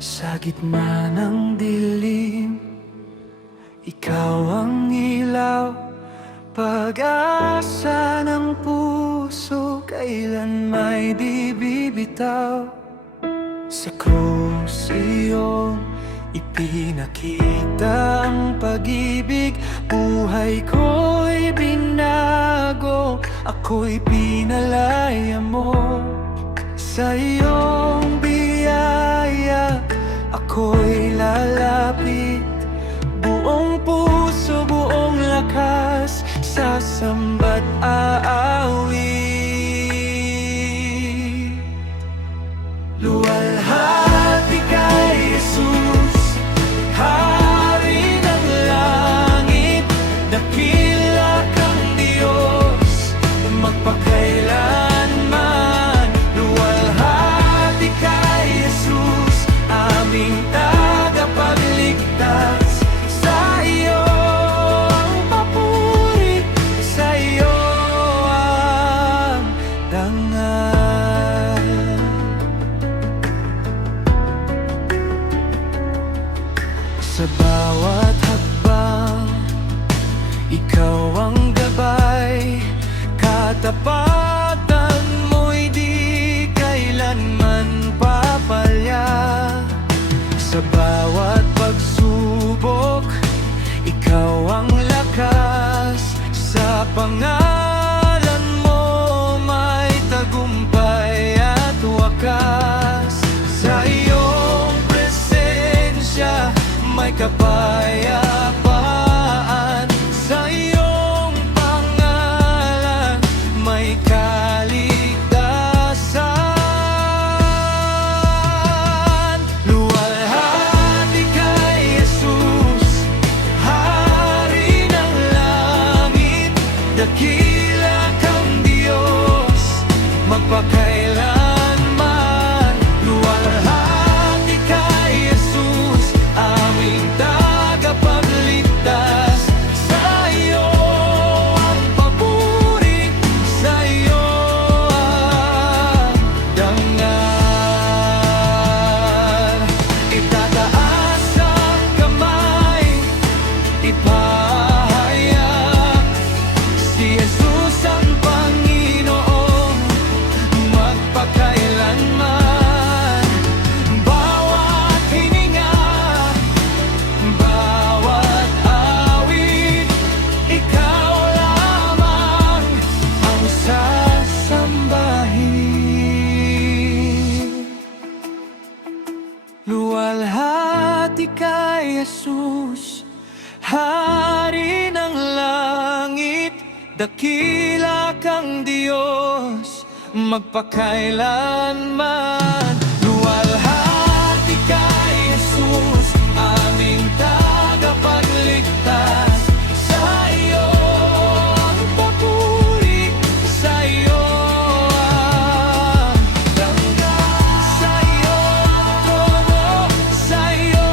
Sa gitna ng dilim, ikaw ang ilaw, pag-asa ng puso, kailan may di bibitaw. Sa krus iyong ipinakita ang pag-ibig, buhay ko'y binago, ako'y pinalaya mo. Sa iyong biyaya, ako'y lalapit, buong puso, buong lakas, sasamba't aawit. Luwalhati kay Jesus, Hari ng langit, dakila kang Diyos, magpakailanman. Luwalhati kay Jesus, aming tagapagligtas. Sa iyo ang papuri, sa iyo ang dangal. Sa bawat hakbang, ikaw ang gabay, katapatan mo'y di kailanman papalya. Sa bawat pagsubok, ikaw ang lakas, sa pangalan mo may tagumpay at wakas. Sa iyong presensya may kapayapaan, sa iyong pangalan may kaligtasan. Luwalhati kay Jesus, Hari ng langit, dakila kang Diyos, magpakailanman. Luwalhati kay Jesus, aming tagapagligtas. Sa iyo ang papuri, sa iyo ang dangal. Itataas ang kamay, ipahayag, si Jesus ang Panginoon, magpakailanman. Bawat hininga, bawat awit, ikaw lamang ang sasambahin. Luwalhati kay Jesus, Hari ng langit, dakila kang Diyos, magpakailanman. Luwalhati kay Jesus, aming tagapagligtas. Sa iyo ang papuri, sa iyo ang dangal. Sa iyo ang trono, sa iyo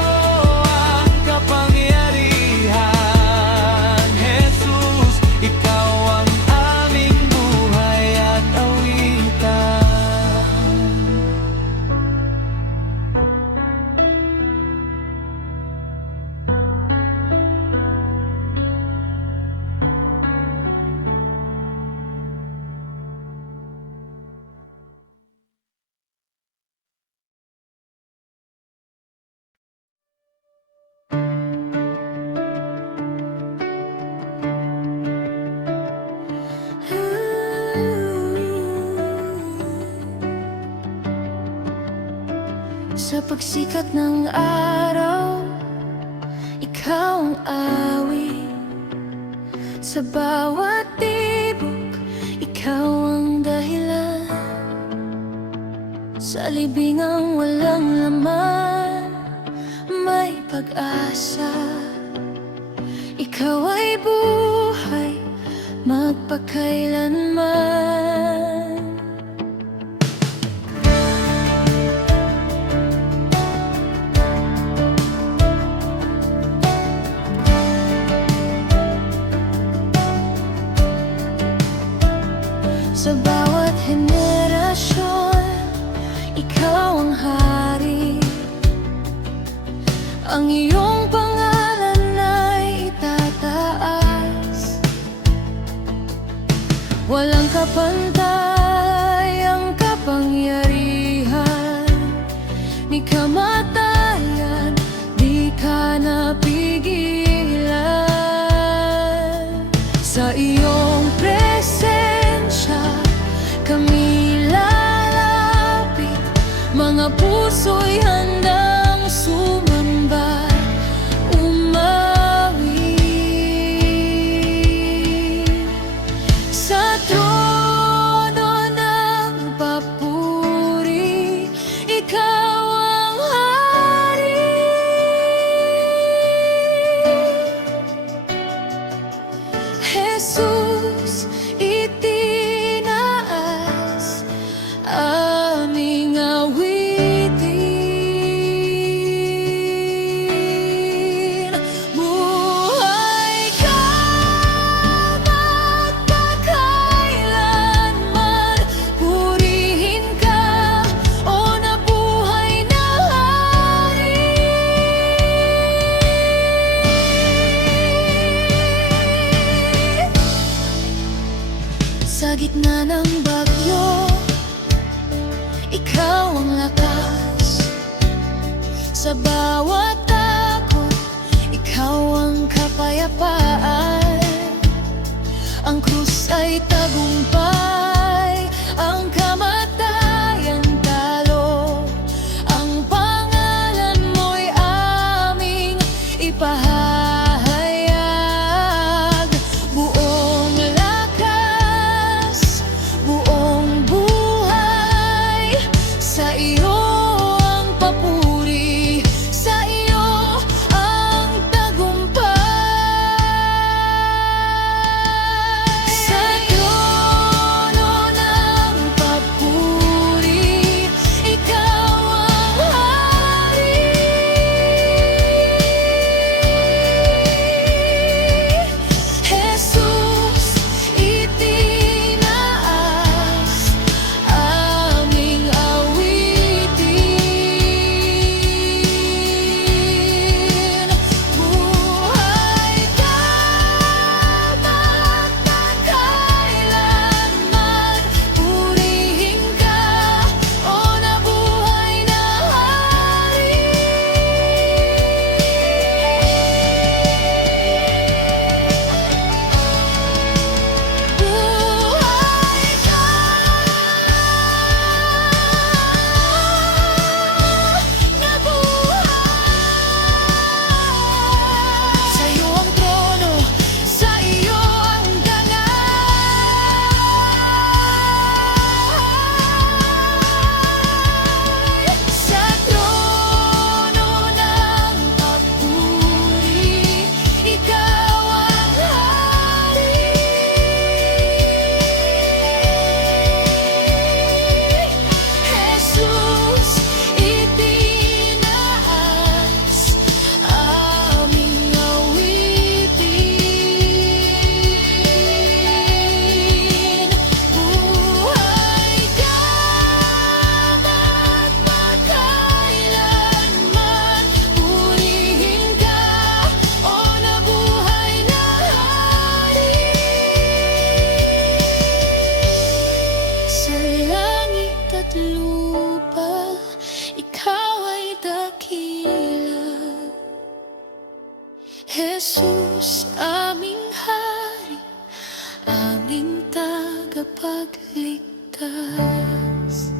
ang kapangyarihan. Jesus, ikaw ang aming buhay at awitan. Sa pagsikat ng araw, ikaw ang awit. Sa bawat tibok, ikaw ang dahilan. Sa libingang walang laman, may pag-asa. Ikaw ay buhay, magpakailanman. Sa bawat henerasyon, ikaw ang hari. ang iyong pangalan ay itataas. Walang kapantay ang kapangyarihan ni kamatayan, di ka napigilan. Sa iyong presensya kami lalapit, mga puso'y handang sumamba, umawi. Sa trono ng papuri, ikaw ang hari. Jesus, itinaas aming awitin. Buhay ka magpakailanman, purihin ka, o nabuhay na hari. Sa gitna ng bagyo, ikaw ang lakas. Sa bawat takot, ikaw ang kapayapaan. Ang krus ay tagumpay, ang kamatayan talo. Ang pangalan mo'y aming ipahahayag. Buong lakas, buong buhay, sa iyo ang papuri, sa iyo ang tagumpay. Sa trono ng papuri, ikaw ang hari. Jesus, itinaas aming awitin. Buhay ka magpakailanman, purihin ka, o nabuhay na hari. Buhay ka nabuhay. Sa iyo ang trono, sa iyo ang dangal. Sa trono ng papuri, ikaw ang hari. Jesus, itinaas aming awitin. Buhay ka magpakailanman, purihin ka, o nabuhay na hari. Sa langit at lupa, ikaw ay dakila. Jesus, aming hari, aming tagapagligtas.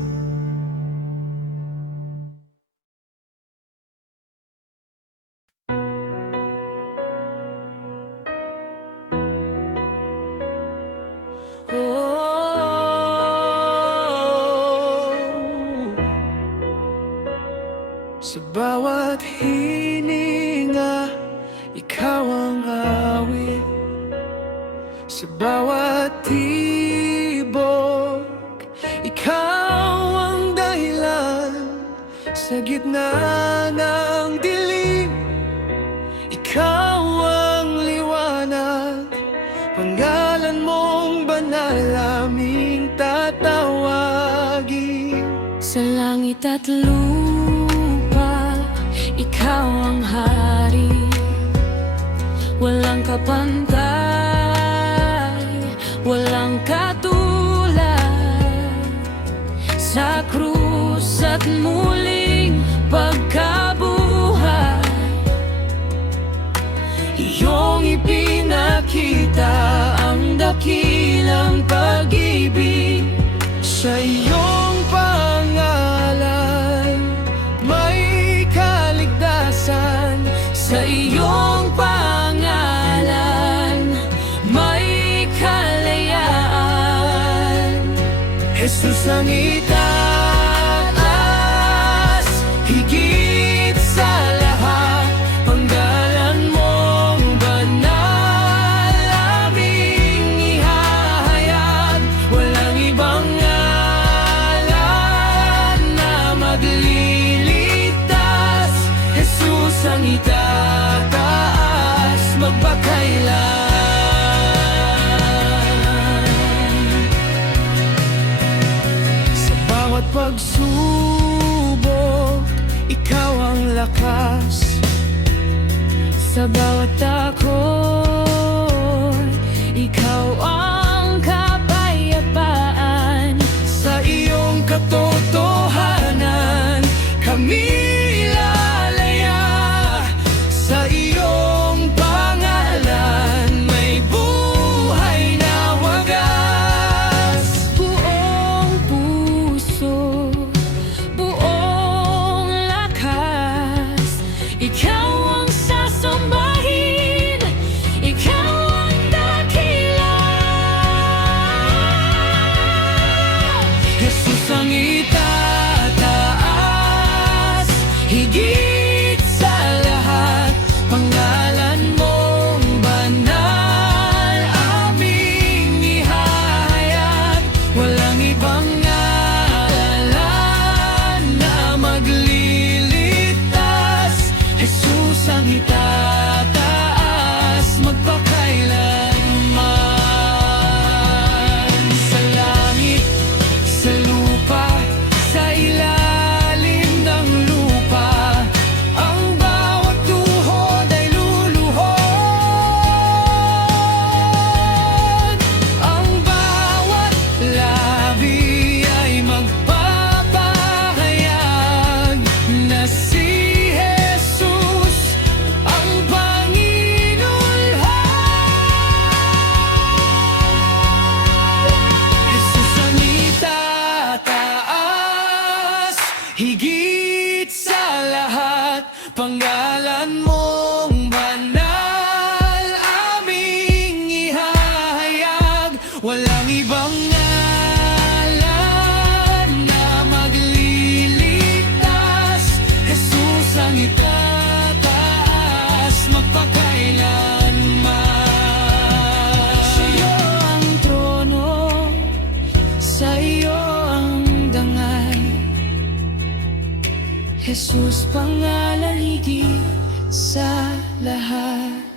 Sa bawat hininga, ikaw ang awit. Sa bawat tibok, ikaw ang dahilan. Sa gitna ng dilim, ikaw ang liwanag. Pangalan mong banal aming tatawagin. Sa langit at lupa, ikaw ang hari. Sa iyong pangalan may kaligtasan. Sa iyong pangalan may kalayaan. Jesus ang itaas, higit sa lahat. Panggalan mong banal aming ihahayag. Walang ibang ngalan na magliligtas. Jesus ang itataas magpakailan. Sa bawat pagsubok, ikaw ang lakas. Sa bawat takot, ikaw ang kapayapaan. Sa iyong katotohanan kami lalaya. Sa iyong pangalan may buhay na wagas. Buong puso, buong lakas, ikaw ang sasambahin, ikaw ang dakila. Jesus ang itataas, higit sa lahat. Pangalan mong banal aming ihahayag. Walang ibang ngalan na magliligtas. Jesus ang itataas magpakailanman. Sa langit, sa lupa, sa ilalim ng lupa, ang bawat tuhod ay luluhod. Ang bawat labi ay magpapahayag na si Jesus ang Panginoon. Jesus ang itataas, higit sa lahat. Pangalan mong banal aming ihahayag. Walang ibang ngalan na magliligtas. Jesus ang itataas magpakailanman. Sa iyo ang trono, sa iyo ang dangal. Jesus pangalan higit sa lahat.